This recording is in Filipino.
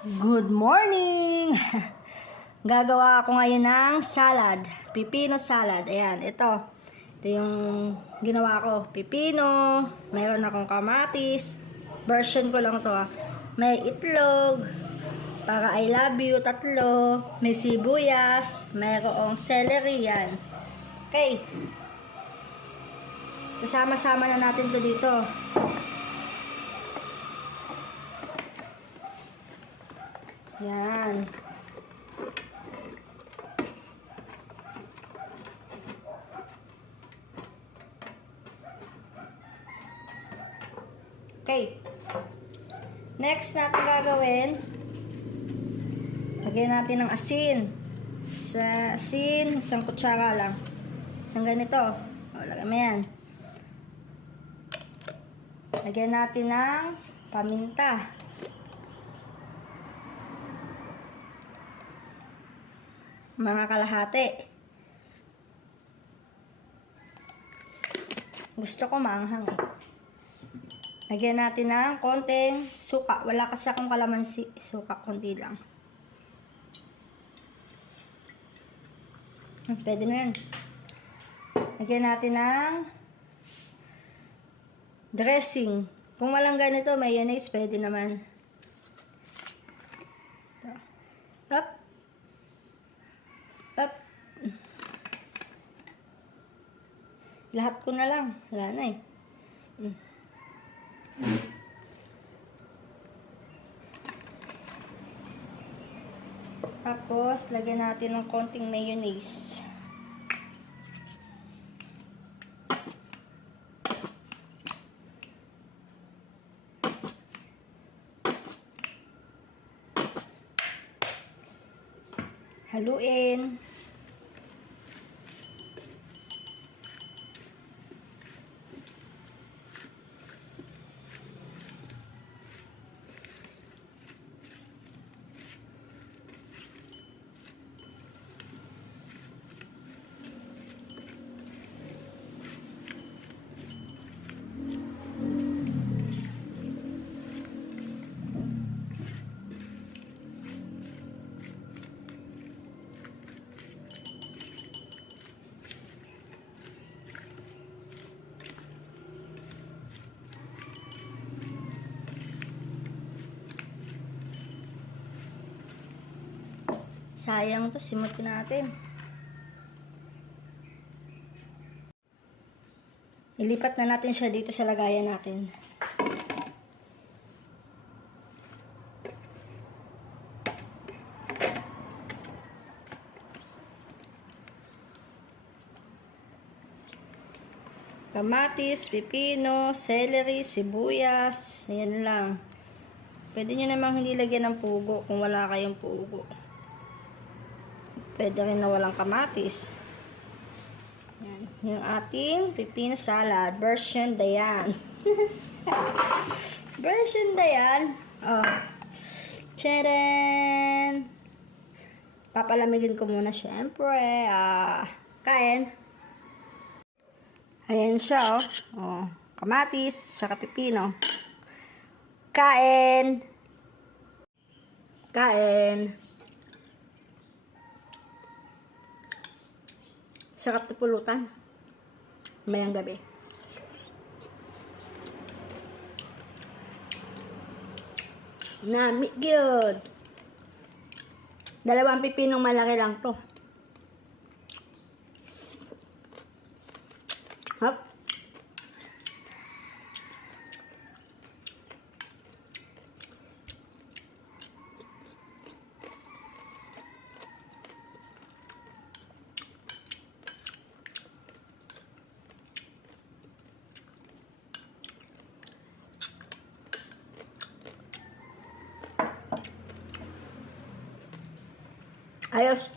Good morning! Gagawa ako ngayon ng salad. Pipino salad. Ayan, ito. Ito yung ginawa ko. Pipino. Mayroon akong kamatis. Version ko lang to. May itlog. Para I love you, 3. May sibuyas. Mayroong celery. Yan. Okay. Sasama-sama na natin to dito. Yan. Okay. Next natin gagawin, lagyan natin ng asin. Sa asin, isang kutsara lang. Isang ganito. O, lagyan mo yan. Lagyan natin ng paminta. Mga kalahati. Gusto ko maanghang eh. Lagyan natin ng konting suka. Wala kasi akong kalamansi. Suka, konti lang. Pwede na yan. Lagyan natin ng dressing. Kung walang ganito, mayonnaise, pwede naman. Up. Up. Lahat ko na lang. Wala na eh. Tapos, lagyan natin ng konting mayonnaise. Haluin. Sayang to, simutin natin. Ilipat na natin siya dito sa lagayan natin. Kamatis, pipino, celery, sibuyas. Ayan lang. Pwede nyo namang hindi lagyan ng pugo kung wala kayong pugo. Pwede rin na walang kamatis. Yan. Yung ating pipino salad. Version Dayan. Version Dayan. Oh. Tcharan! Papalamigin ko muna syempre. Kain. Ayan siya, oh. Oh. Kamatis, saka pipino. Kain. Kain. Sarap na pulutan. Mayang gabi. Nami, good. 2 pipinong malaki lang to. Hop. Ayos.